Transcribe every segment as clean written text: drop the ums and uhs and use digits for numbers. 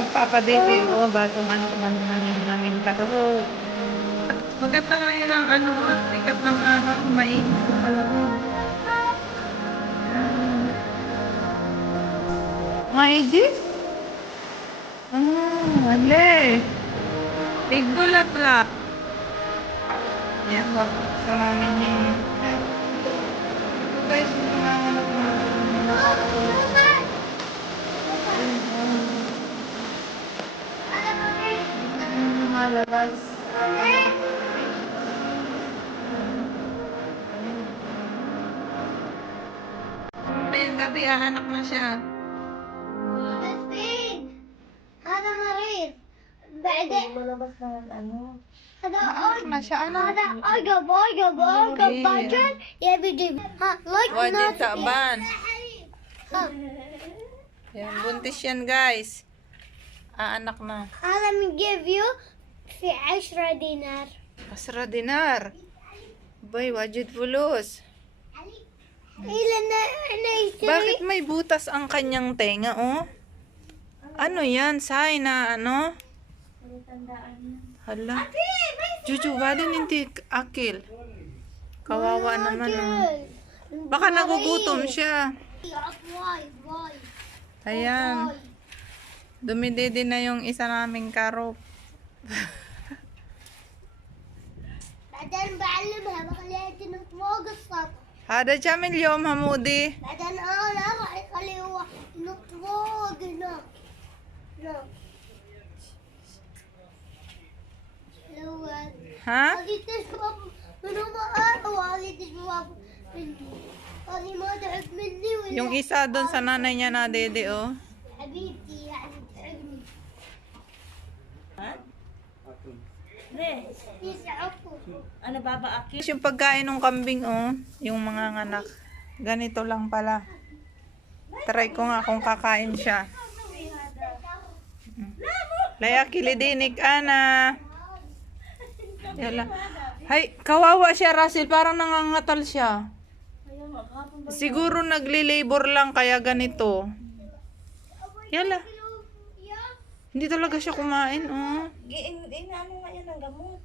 magpapadate ko bago namin taro. Maganda ngayon ang ano, sikat ng araw, mainit ko pala. Maigi? Mali. Tigbulat-lat. Yan, sa namin ni... Ito guys, mga anak mo. Malabas. Ngayon gabi, anak na siya. هذا مريض بعدين Malabas na ano. هذا Anak na siya, ano? هذا أقب باكر يبي يجيب ها لايك Wajib taban. ها Yan, buntis yan guys. Anak na. هذا من give you في 10 دينار 10 dinar. Bay, wajid fulos. إلى أنا يشتري Bakit may butas ang kanyang tenga, oh? Ano yan? Say na ano? Hala. Juju, balin hindi akil. Kawawa naman, oh. Baka nagugutom siya. واي Ayan. Dumididi na yung isa naming karop. بعدين بعلمها بخليها تنط فوق السطح Hada Jamil yom Hamudi. بعدين انا راح اخليه هو ينط فوق هناك هناك لو Ha? هذه تشرب من ماء وهذه تشرب مني هذه ما تعب مني ولا Yung isa doon sa nanay niya na dede, oh. حبيبتي يعني تعبني يسعفوا Ano baba aki? Yung pagkain ng kambing, oh. Yung mga nganak. Ganito lang pala. Try ko nga kung kakain siya. Laya kilidinik, ana. Yala. Hay, kawawa siya, Russell. Parang nangangatal siya. Siguro nagli-labor lang kaya ganito. Yala. Hindi talaga siya kumain, oh. Ano nga yan ang gamot?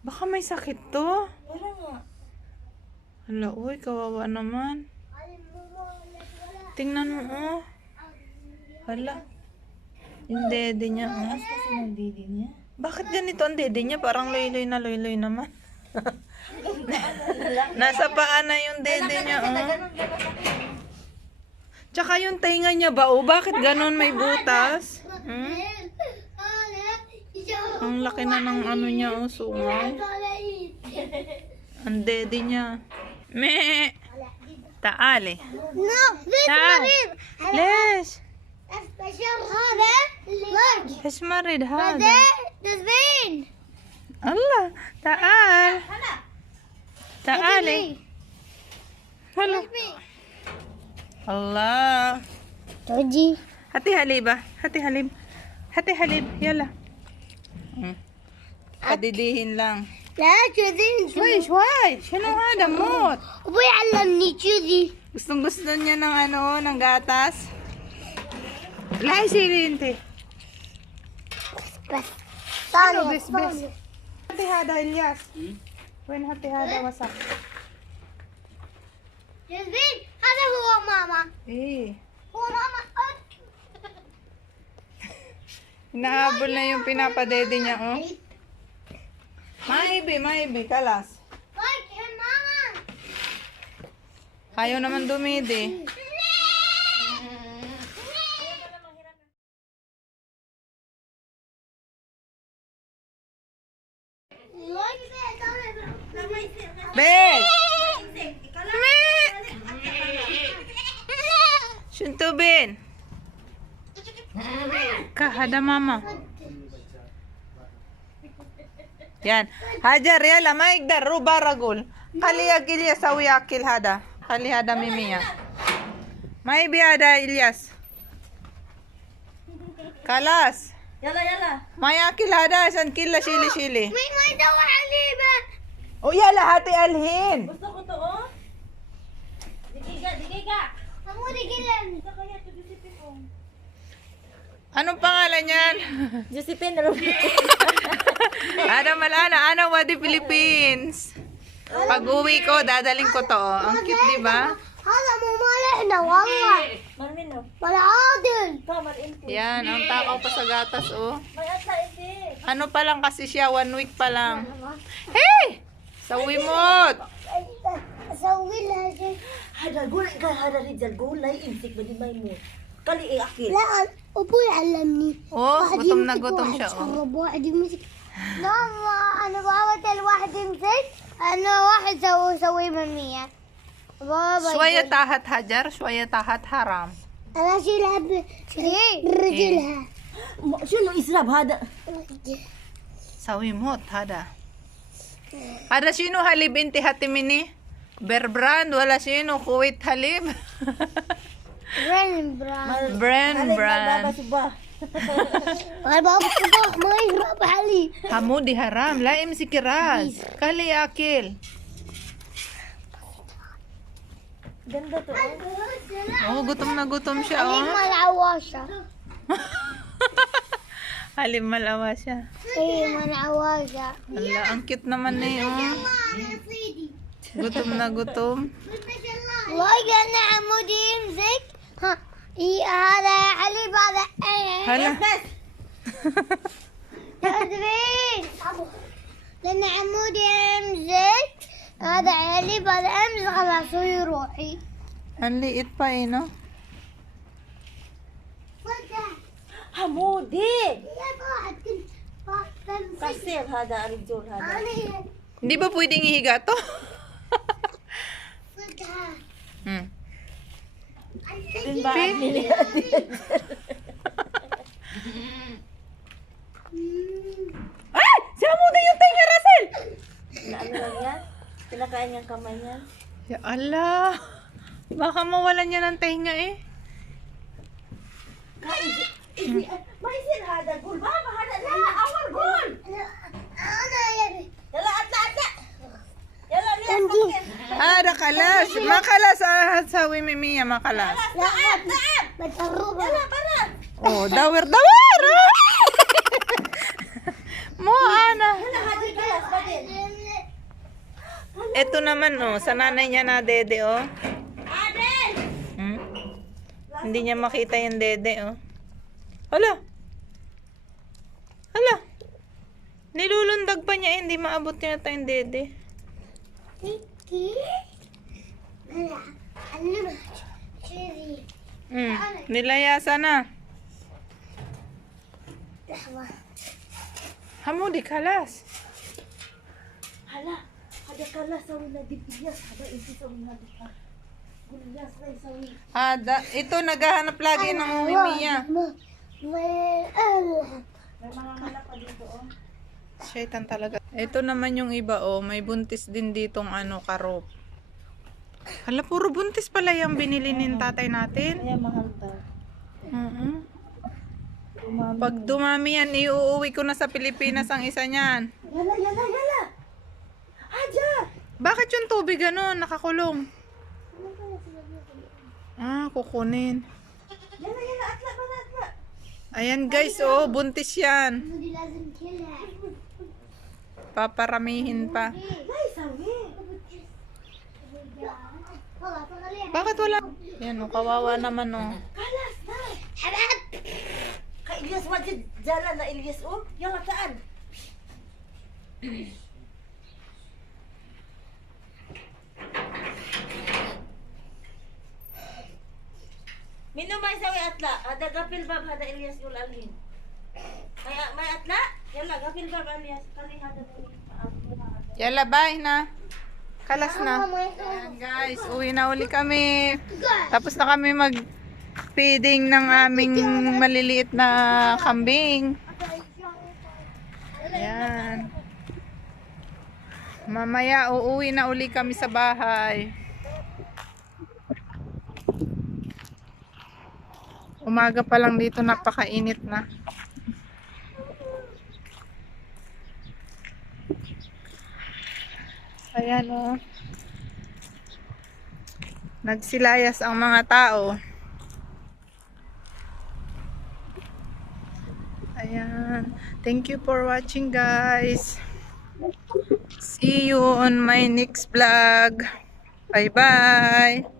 Baka may sakit to. Wala nga. Hala, uy, kawawa naman. Tingnan mo, oh. Hala. Yung dede niya, oh. Kasi ng didi niya. Bakit ganito ang dede niya? Parang loy-loy naman. Nasa paa na yung dede niya, oh. Tsaka yung tenga niya ba, oh? Bakit ganon may butas? Hmm? Ang laki na ng ano niya, oh, sungay. Ang dede niya. Me! Taali. No, this تعال. مريض ليش؟ البشر هذا لك ايش مريض هذا هذا؟ تزبين الله تعال تعالي هلا الله تجي هاتي حليبة هاتي حليب هاتي حليب يلا قديديهن lang لا كذي شوي شنو هذا موت ابوي علمني كذي gustong gusto niya ng ano ng gatas لا يصير انت بس حلو بس هاتي هذا الياس وين هاتي هذا وسط تزبين هذا هو ماما ايه هو ماما Hinahabol na yung pinapadede niya, oh. Maibi, kalas. Like and mama Ayaw naman dumidi. Bes! Shuntubin! Kahada mama. Yan. Hajar yala ma يقدر ربع رجل خلي أكل يسوي أكل هذا خلي هذا ميمية ما يبي هذا إلياس خلاص Yala. ما يأكل هذا عشان كله شيلي مين ما يدور عليبه ويلا هاتي الهين Gusto ko to, oh. Digiga. حمودي قلم Gusto kaya to disipin, oh. Anong pangalan yan? Josephine, alam mo. Ada malana, ana wadi Philippines. Pag uwi ko, dadaling ko to. Ang cute, di ba? هذا مو مالحنا والله Marmino. ولا عادل. Kamar inti. Yan, ang takaw pa sa gatas, oh. May atla hindi. Ano pa lang kasi siya, 1 week pa lang. Hey! Sawi mo! اسوي لها شيء. Hada gulay ka, hada rizal gulay. Insik ba di may mo? Kali akil. لا ابوي علمني. Oh, واحد gutom na يمسك gutom واحد siya, oh. يشرب واحد يمسك. لا ما انا بابا الواحد يمسك انا واحد سوي منية بابا Shwaya tahat hajar, shwaya tahat haram. انا اشيلها برجلها. Sino israb hada? Sawi mo, hada. Ada sino halib inti hatimini? Berbrand, wala sino, Kuwait halib. برين بران. Brand, Baba brand. suba. بابا صباح ما يهرب علي. Hamu di haram, laim si kiraz. Kali akil. Ganda to. Oh, gutom na gutom siya, علي oh. ما العواشة. Halim malawa siya. اي ما العواشة. Ala, ang cute naman eh, oh. يا سيدي. Gutom na gutom. والله انا عمودي يمسك. ها إيه هذا علي هذا Hala. تدري لأن عمودي يمسك هذا علي بعد أمس خلاص هو يروحي. Ang liit pa eh, no? Hamudi. يا واحد كنت Kasir hada arijol hada. أنا Hindi ba pwedeng ihiga to? صدها. Hmm. Din ba nili? Ay! Siya mo na yung tenga, Russell! Na ano lang yan? Pinakain niyang kamay niya. Ya Allah! Baka mawalan niya ng tenga eh. Maisin hada gul. Baba hada lala awar gul. أنا يبي. Yala atla atla. Yala liya. Ada kalas! Makalas sawi mimiya, makalas. لا بتقربها. Yala para. Oh, dawer, dawer! Mo, ana. Yala hada kalas ba din? Ito naman, oh, sa nanay niya na dede, oh. Adel. Hmm? Hindi niya makita yung dede, oh. Hala! Hala! Nilulundag pa niya, eh, hindi maabot niya yung dede. تيكي. أنا أعلمها كذي. Hmm, nilayasa na. لحظة. Hamo, di kalas. Hala. Hada kalas sawi na dipiyas. Hada isi sawi na dipiyas. Gulyas na sawi. Ito, naghahanap lagi ng mimiya. May mga anak pa dito oh. Shaitan talaga. Ito naman yung iba, oh. May buntis din ditong ano, karop. Hala, puro buntis pala yung binili ng tatay natin. Kaya mahal daw. Pag dumami yan, iuuwi ko na sa Pilipinas ang isa niyan. Yala yala yala. Aja. Bakit yung tubig ano, nakakulong? Ah, kukunin. Yala yala atla para atla. Ayan guys, oh, buntis yan. دي لازم كلها. Paparamihin pa. Ay sawi. خلاص خليها. Bakit wala? Yan, oh, kawawa naman, oh. Kalas na. حباب. Ka Ilyas wajid jalan na Ilyas oh. Yang ataan. Mino may sawi atla. Ada gapil bab hada Ilyas ul alhin. May atla? Yala gapil bab Ilyas. Kali hada Yala, bye na. Kalas na. Ayan guys, uwi na uli kami. Tapos na kami mag-feeding ng aming maliliit na kambing. Ayan. Mamaya uuwi na uli kami sa bahay. Umaga pa lang dito, napakainit na. Ayan, oh. Nagsilayas ang mga tao. Ayan. Thank you for watching, guys. See you on my next vlog. Bye-bye.